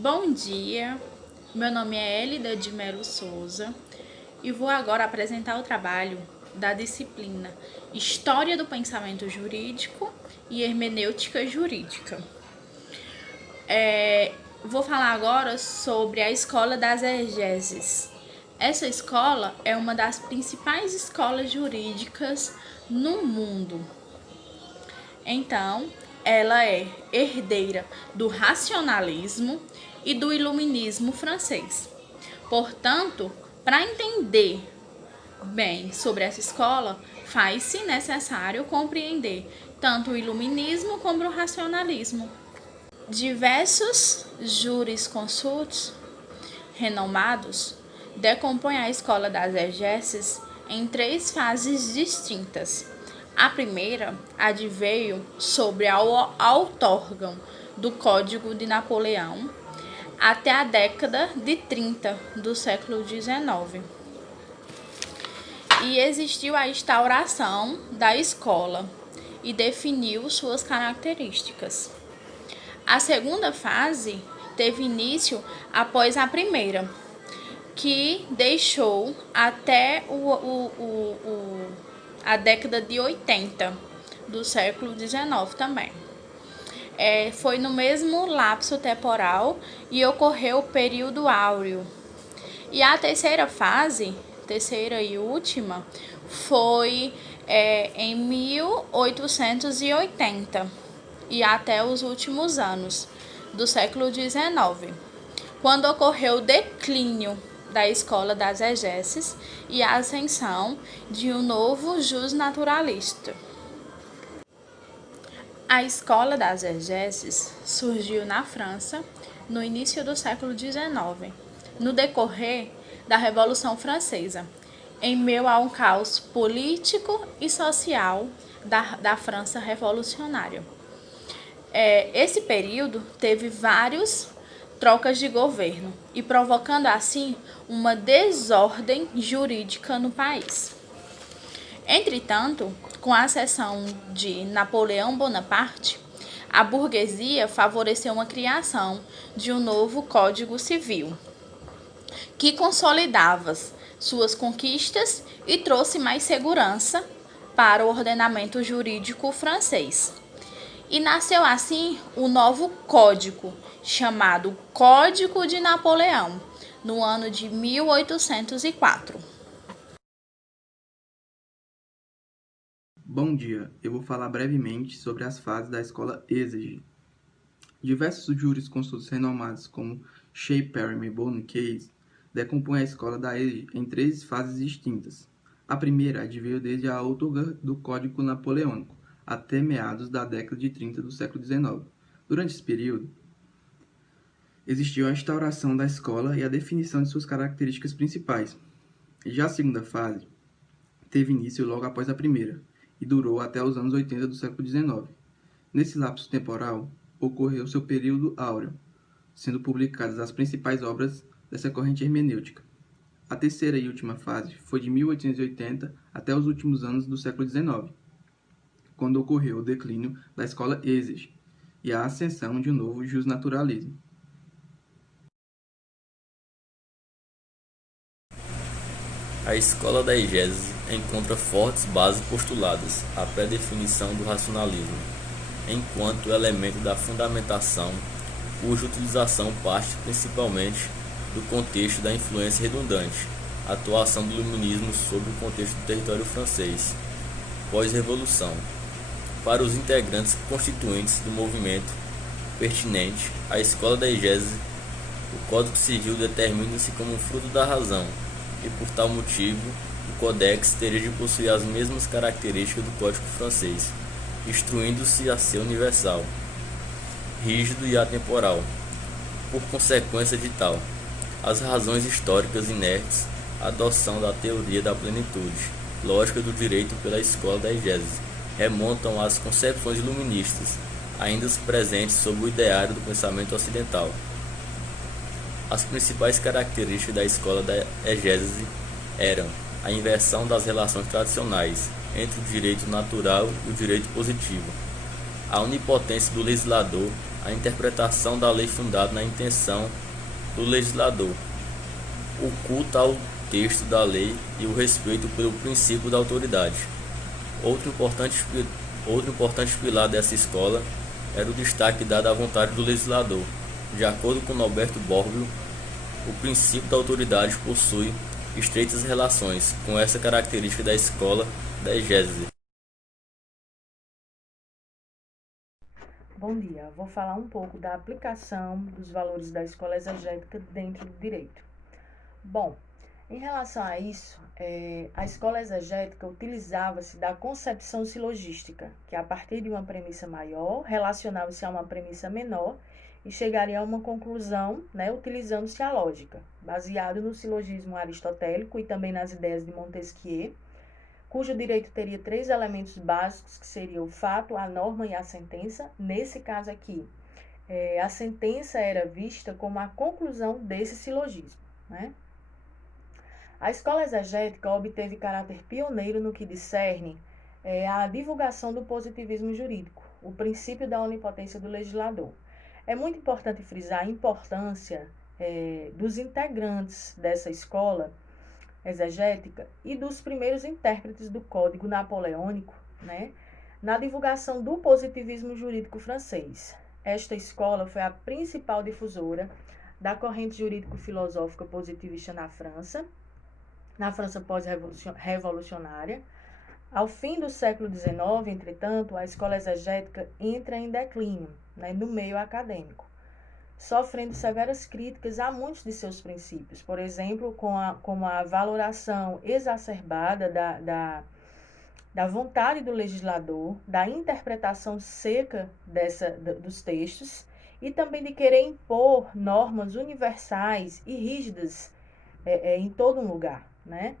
Bom dia, meu nome é Elida de Melo Souza e vou agora apresentar o trabalho da disciplina História do Pensamento Jurídico e Hermenêutica Jurídica. Vou falar agora sobre a Escola das Exégeses. Essa escola é uma das principais escolas jurídicas no mundo. Então, ela é herdeira do racionalismo e do iluminismo francês. Portanto, para entender bem sobre essa escola, faz-se necessário compreender tanto o iluminismo como o racionalismo. Diversos jurisconsultos renomados decompõem a escola das exégeses em três fases distintas. A primeira adveio sobre a outorgam do Código de Napoleão até a década de 30 do século XIX. E existiu a instauração da escola e definiu suas características. A segunda fase teve início após a primeira, que deixou até a década de 80 do século XIX também. Foi no mesmo lapso temporal e ocorreu o período áureo. E a terceira fase, terceira e última, foi em 1880 e até os últimos anos do século XIX, quando ocorreu o declínio da escola das exégeses e a ascensão de um novo jus naturalista. A escola das exégeses surgiu na França no início do século XIX, no decorrer da Revolução Francesa, em meio a um caos político e social da França revolucionária. Esse período teve várias trocas de governo e provocando assim uma desordem jurídica no país. Entretanto, com a ascensão de Napoleão Bonaparte, a burguesia favoreceu uma criação de um novo Código Civil, que consolidava suas conquistas e trouxe mais segurança para o ordenamento jurídico francês. E nasceu assim o novo código, chamado Código de Napoleão, no ano de 1804. Bom dia, eu vou falar brevemente sobre as fases da escola exege. Diversos jurisconsultos renomados como Shea, Perry e Bonincase decompõem a escola da exege em três fases distintas. A primeira adveio desde a outorga do Código Napoleônico até meados da década de 30 do século XIX. Durante esse período, existiu a instauração da escola e a definição de suas características principais. Já a segunda fase teve início logo após a primeira e durou até os anos 80 do século XIX. Nesse lapso temporal, ocorreu seu período áureo, sendo publicadas as principais obras dessa corrente hermenêutica. A terceira e última fase foi de 1880 até os últimos anos do século XIX, quando ocorreu o declínio da escola exege e a ascensão de um novo jusnaturalismo. A escola da exégese encontra fortes bases postuladas à pré-definição do racionalismo, enquanto elemento da fundamentação, cuja utilização parte principalmente do contexto da influência redundante, atuação do iluminismo sobre o contexto do território francês, pós-revolução. Para os integrantes constituintes do movimento pertinente à escola da exégese, o Código Civil determina-se como fruto da razão, e por tal motivo, o Codex teria de possuir as mesmas características do Código francês, instruindo-se a ser universal, rígido e atemporal. Por consequência de tal, as razões históricas inertes à adoção da teoria da plenitude lógica do direito pela escola da exégese remontam às concepções iluministas, ainda presentes sob o ideário do pensamento ocidental. As principais características da escola da exégese eram a inversão das relações tradicionais entre o direito natural e o direito positivo, a onipotência do legislador a interpretação da lei fundada na intenção do legislador, o culto ao texto da lei e o respeito pelo princípio da autoridade. Outro importante pilar dessa escola era o destaque dado à vontade do legislador. De acordo com Norberto Bobbio, o princípio da autoridade possui estreitas relações com essa característica da escola da exégese. Bom dia, vou falar um pouco da aplicação dos valores da escola exegética dentro do direito. Bom, em relação a isso, a escola exegética utilizava-se da concepção silogística, que a partir de uma premissa maior, relacionava-se a uma premissa menor e chegaria a uma conclusão, utilizando-se a lógica, baseado no silogismo aristotélico e também nas ideias de Montesquieu, cujo direito teria 3 elementos básicos, que seriam o fato, a norma e a sentença. Nesse caso aqui, a sentença era vista como a conclusão desse silogismo, né? A escola exegética obteve caráter pioneiro no que discerne a divulgação do positivismo jurídico, o princípio da onipotência do legislador. É muito importante frisar a importância dos integrantes dessa escola exegética e dos primeiros intérpretes do Código Napoleônico, na divulgação do positivismo jurídico francês. Esta escola foi a principal difusora da corrente jurídico-filosófica positivista na França pós-revolucionária. Ao fim do século XIX, entretanto, a escola exegética entra em declínio, no meio acadêmico, sofrendo severas críticas a muitos de seus princípios, por exemplo, como a valoração exacerbada da vontade do legislador, da interpretação seca dos textos e também de querer impor normas universais e rígidas em todo um lugar,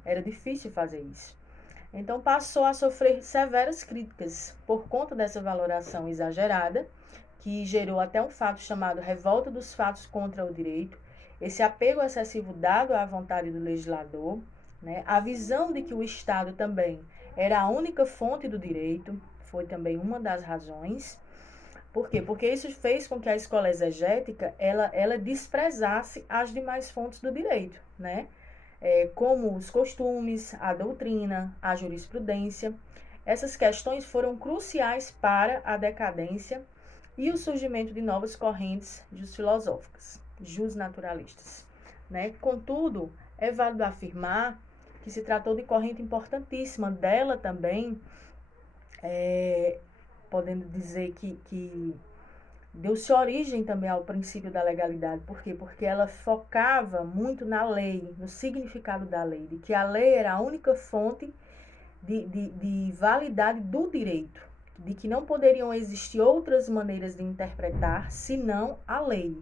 Era difícil fazer isso. Então, passou a sofrer severas críticas por conta dessa valoração exagerada, que gerou até um fato chamado revolta dos fatos contra o direito, esse apego excessivo dado à vontade do legislador, a visão de que o Estado também era a única fonte do direito, foi também uma das razões. Por quê? Porque isso fez com que a escola exegética ela desprezasse as demais fontes do direito, como os costumes, a doutrina, a jurisprudência. Essas questões foram cruciais para a decadência e o surgimento de novas correntes filosóficas, justnaturalistas. Contudo, é válido afirmar que se tratou de corrente importantíssima, dela também, podendo dizer que deu-se origem também ao princípio da legalidade. Por quê? Porque ela focava muito na lei, no significado da lei, de que a lei era a única fonte de validade do direito, de que não poderiam existir outras maneiras de interpretar senão a lei,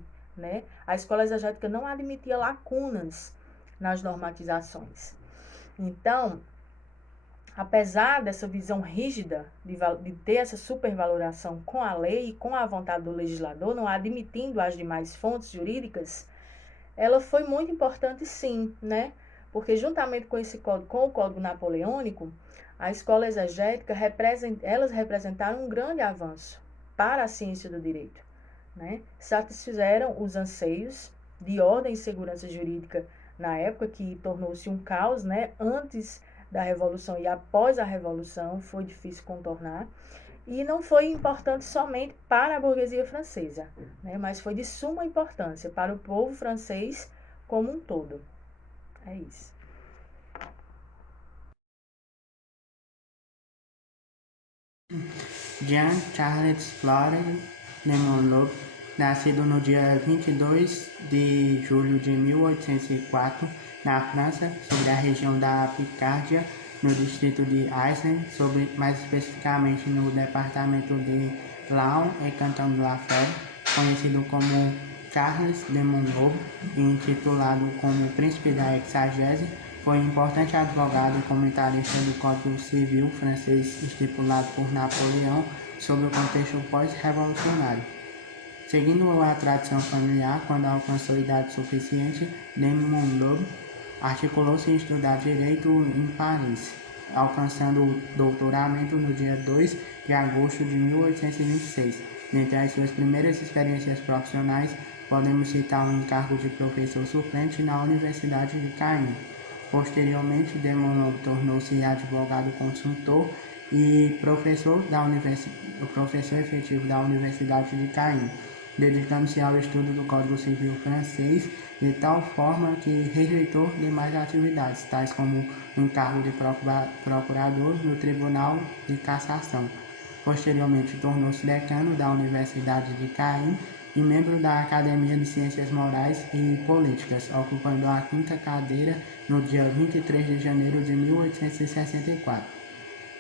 A escola exegética não admitia lacunas nas normatizações. Então, apesar dessa visão rígida de ter essa supervaloração com a lei e com a vontade do legislador, não admitindo as demais fontes jurídicas, ela foi muito importante sim, Porque juntamente com o Código Napoleônico, a escola exegética elas representaram um grande avanço para a ciência do direito, Satisfizeram os anseios de ordem e segurança jurídica na época, que tornou-se um caos, Antes da Revolução e após a Revolução foi difícil contornar, e não foi importante somente para a burguesia francesa, mas foi de suma importância para o povo francês como um todo. É isso. Jean-Charles Florent de Monlot, nascido no dia 22 de julho de 1804, na França, sobre a região da Picárdia, no distrito de Aisne, mais especificamente no departamento de Laon e Canton de la Fère, conhecido como Charles de Monlot e intitulado como Príncipe da Exagese, foi um importante advogado e comentarista do Código Civil francês estipulado por Napoleão sobre o contexto pós-revolucionário. Seguindo a tradição familiar, quando alcançou idade suficiente, de Monlot articulou-se em estudar direito em Paris. alcançando o doutoramento no dia 2 de agosto de 1826. Dentre as suas primeiras experiências profissionais, podemos citar o encargo de professor suplente na Universidade de Caen. Posteriormente, de Monod tornou-se advogado consultor e professor efetivo da Universidade de Caen, dedicando-se ao estudo do Código Civil francês, de tal forma que rejeitou demais atividades, tais como o encargo de procurador no Tribunal de Cassação. Posteriormente, tornou-se decano da Universidade de Caen e membro da Academia de Ciências Morais e Políticas, ocupando a 5ª cadeira no dia 23 de janeiro de 1864.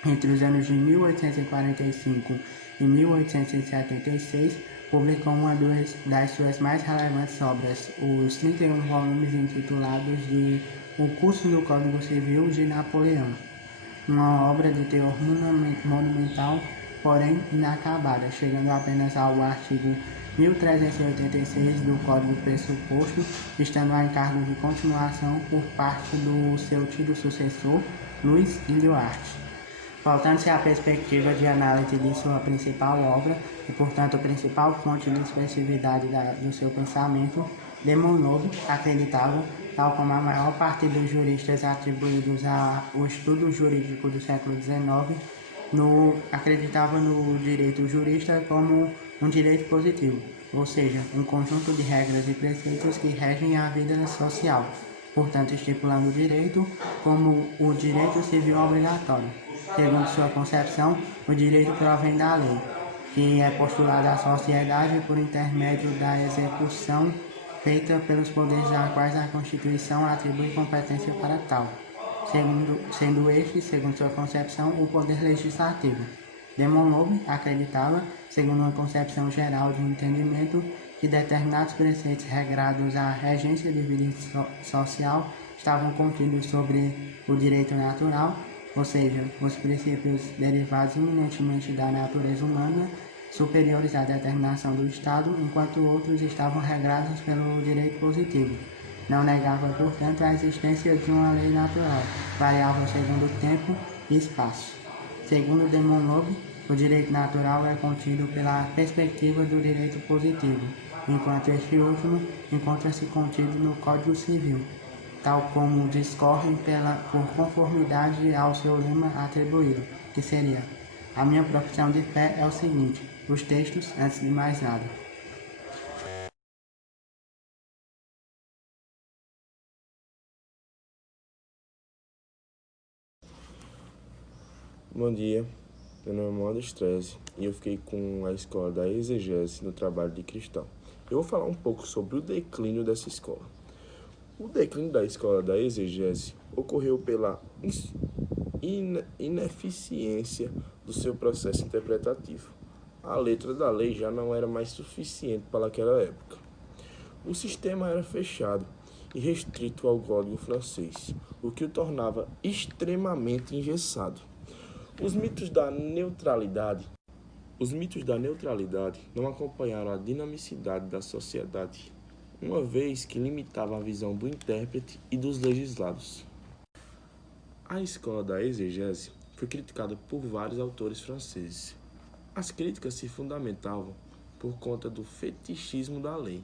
Entre os anos de 1845 e 1876, publicou uma das suas mais relevantes obras, os 31 volumes intitulados de O Curso do Código Civil de Napoleão, uma obra de teor monumental, porém inacabada, chegando apenas ao artigo 1386 do Código Pressuposto, estando a encargo de continuação por parte do seu tido sucessor, Luiz Illuart. Voltando-se à perspectiva de análise de sua principal obra, e portanto principal fonte de expressividade do seu pensamento, de Monod acreditava, tal como a maior parte dos juristas atribuídos ao estudo jurídico do século XIX, acreditava no direito jurista como um direito positivo, ou seja, um conjunto de regras e preceitos que regem a vida social, portanto estipulando o direito como o direito civil obrigatório. Segundo sua concepção, o direito provém da lei, que é postulada à sociedade por intermédio da execução feita pelos poderes a quais a Constituição atribui competência para tal, sendo este, segundo sua concepção, o poder legislativo. De Monod acreditava, segundo uma concepção geral de entendimento, que determinados preceitos regrados à regência de vida social estavam contidos sobre o direito natural, ou seja, os princípios derivados eminentemente da natureza humana, superiores à determinação do Estado, enquanto outros estavam regrados pelo direito positivo. Não negava, portanto, a existência de uma lei natural, variável segundo o tempo e espaço. Segundo de Monod, o direito natural é contido pela perspectiva do direito positivo, enquanto este último encontra-se contido no Código Civil, tal como discorrem por conformidade ao seu lema atribuído, que seria: a minha profissão de fé é o seguinte, os textos antes de mais nada. Bom dia, meu nome é Modo Stress e eu fiquei com a escola da exegese no trabalho de Cristão. Eu vou falar um pouco sobre o declínio dessa escola. O declínio da escola da exegese ocorreu pela ineficiência do seu processo interpretativo. A letra da lei já não era mais suficiente para aquela época. O sistema era fechado e restrito ao código francês, o que o tornava extremamente engessado. Os mitos da neutralidade não acompanharam a dinamicidade da sociedade, uma vez que limitavam a visão do intérprete e dos legislados. A escola da exegese foi criticada por vários autores franceses. As críticas se fundamentavam por conta do fetichismo da lei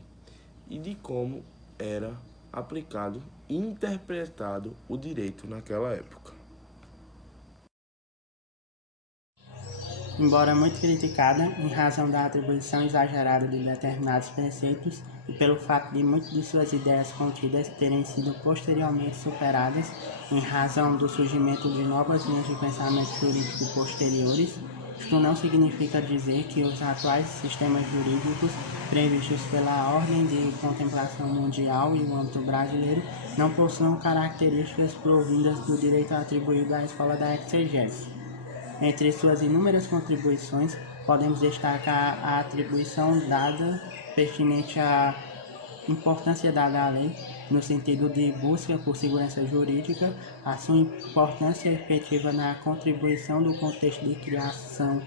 e de como era aplicado e interpretado o direito naquela época. Embora muito criticada em razão da atribuição exagerada de determinados preceitos e pelo fato de muitas de suas ideias contidas terem sido posteriormente superadas em razão do surgimento de novas linhas de pensamento jurídico posteriores, isto não significa dizer que os atuais sistemas jurídicos previstos pela ordem de contemplação mundial e o âmbito brasileiro não possuam características provindas do direito atribuído à escola da exegese. Entre suas inúmeras contribuições, podemos destacar a atribuição dada pertinente à importância dada à lei, no sentido de busca por segurança jurídica, a sua importância efetiva na contribuição do contexto de criação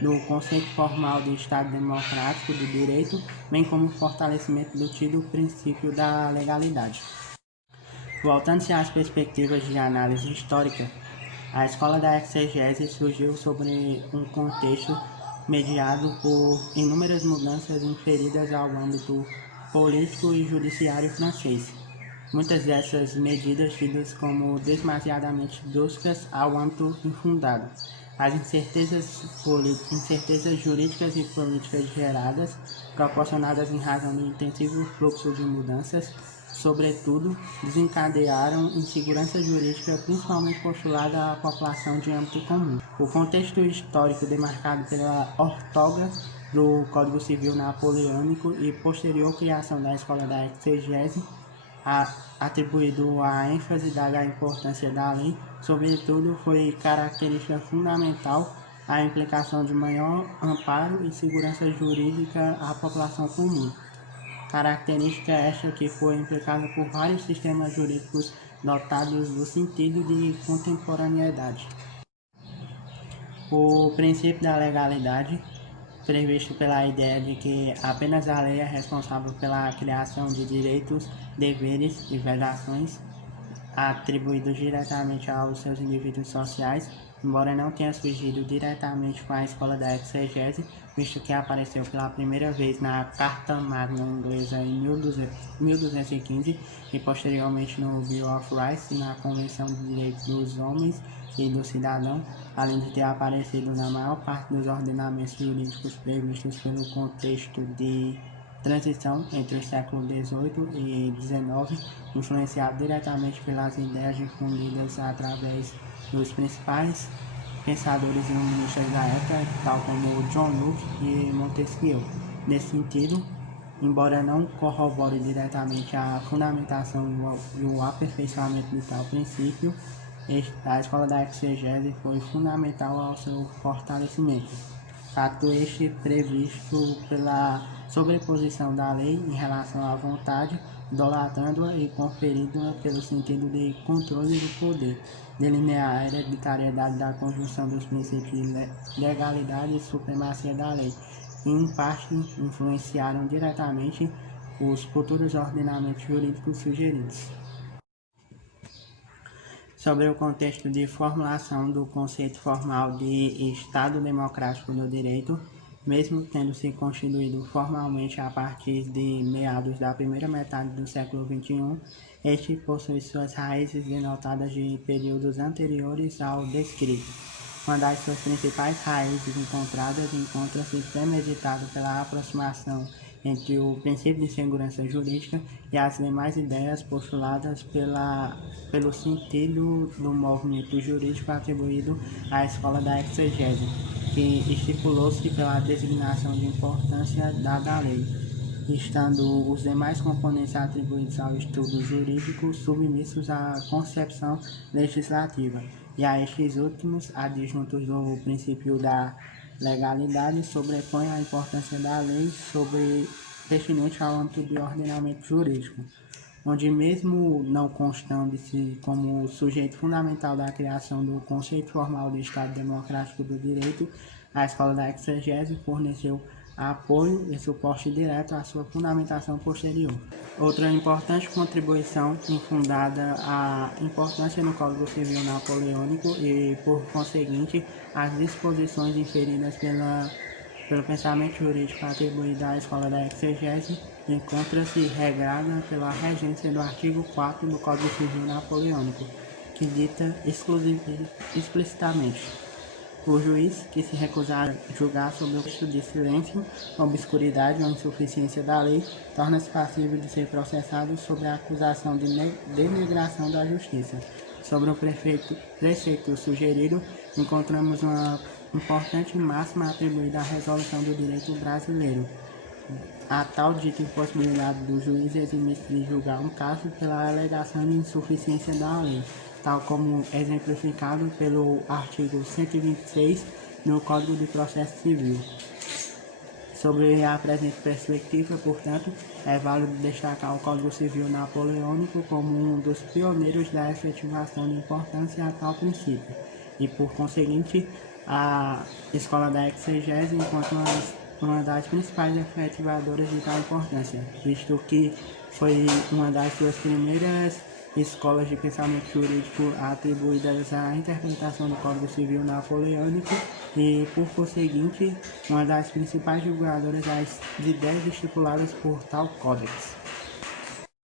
do conceito formal de Estado democrático do direito, bem como o fortalecimento do tido princípio da legalidade. Voltando-se às perspectivas de análise histórica, A escola da exegese surgiu sobre um contexto mediado por inúmeras mudanças inferidas ao âmbito político e judiciário francês. Muitas dessas medidas tidas como demasiadamente bruscas ao âmbito infundado. As incertezas jurídicas e políticas geradas, proporcionadas em razão do intensivo fluxo de mudanças, sobretudo, desencadearam insegurança jurídica principalmente postulada à população de âmbito comum. O contexto histórico demarcado pela ortógrafa do Código Civil Napoleônico e posterior criação da Escola da Exegese, atribuído à ênfase dada à importância da lei, sobretudo foi característica fundamental a implicação de maior amparo e segurança jurídica à população comum. Característica esta que foi implicada por vários sistemas jurídicos dotados do sentido de contemporaneidade. O princípio da legalidade, previsto pela ideia de que apenas a lei é responsável pela criação de direitos, deveres e vedações atribuídos diretamente aos seus indivíduos sociais, embora não tenha surgido diretamente com a escola da exegese, visto que apareceu pela primeira vez na Carta Magna inglesa em 1215 e posteriormente no Bill of Rights e na Convenção de Direitos dos Homens e do Cidadão, além de ter aparecido na maior parte dos ordenamentos jurídicos previstos pelo contexto de transição entre os séculos XVIII e XIX, influenciado diretamente pelas ideias difundidas através dos principais pensadores iluministas da época, tal como John Locke e Montesquieu. Nesse sentido, embora não corrobore diretamente a fundamentação e o aperfeiçoamento de tal princípio, a escola da exegese foi fundamental ao seu fortalecimento. Fato este previsto pela sobreposição da lei em relação à vontade, idolatrando-a e conferindo-a pelo sentido de controle do poder, delinear a hereditariedade da conjunção dos princípios de legalidade e supremacia da lei, que em parte influenciaram diretamente os futuros ordenamentos jurídicos sugeridos. Sobre o contexto de formulação do conceito formal de Estado Democrático do Direito, mesmo tendo se constituído formalmente a partir de meados da primeira metade do século XXI, este possui suas raízes denotadas de períodos anteriores ao descrito. Uma das suas principais raízes encontradas encontra-se premeditada pela aproximação entre o princípio de segurança jurídica e as demais ideias postuladas pelo sentido do movimento jurídico atribuído à escola da exegese, que estipulou-se pela designação de importância dada à lei, estando os demais componentes atribuídos ao estudo jurídico submissos à concepção legislativa, e a estes últimos, adjuntos do princípio da legalidade, sobrepõe a importância da lei pertinente ao âmbito do ordenamento jurídico, onde mesmo não constando-se como sujeito fundamental da criação do conceito formal do Estado Democrático do Direito, a escola da exegese forneceu apoio e suporte direto à sua fundamentação posterior. Outra importante contribuição infundada a importância no Código Civil Napoleônico e, por conseguinte, as disposições inferidas pelo pensamento jurídico atribuído à escola da exegese, encontra-se regrada pela regência do artigo 4 do Código Civil Napoleônico, que dita explicitamente: o juiz que se recusar a julgar sob o risco de silêncio, obscuridade ou insuficiência da lei, torna-se passível de ser processado sob a acusação de denegação da justiça. Sobre o preceito sugerido, encontramos uma importante máxima atribuída à resolução do direito brasileiro. A tal dita impossibilidade do juiz eximir-se de julgar um caso pela alegação de insuficiência da lei, tal como exemplificado pelo artigo 126 no Código de Processo Civil. Sobre a presente perspectiva, portanto, é válido destacar o Código Civil Napoleônico como um dos pioneiros da efetivação de importância a tal princípio, e, por conseguinte, a escola da exegese enquanto uma das principais efetivadoras de tal importância, visto que foi uma das suas primeiras escolas de pensamento jurídico atribuídas à interpretação do Código Civil Napoleônico e, por conseguinte, uma das principais divulgadoras das ideias estipuladas por tal códex.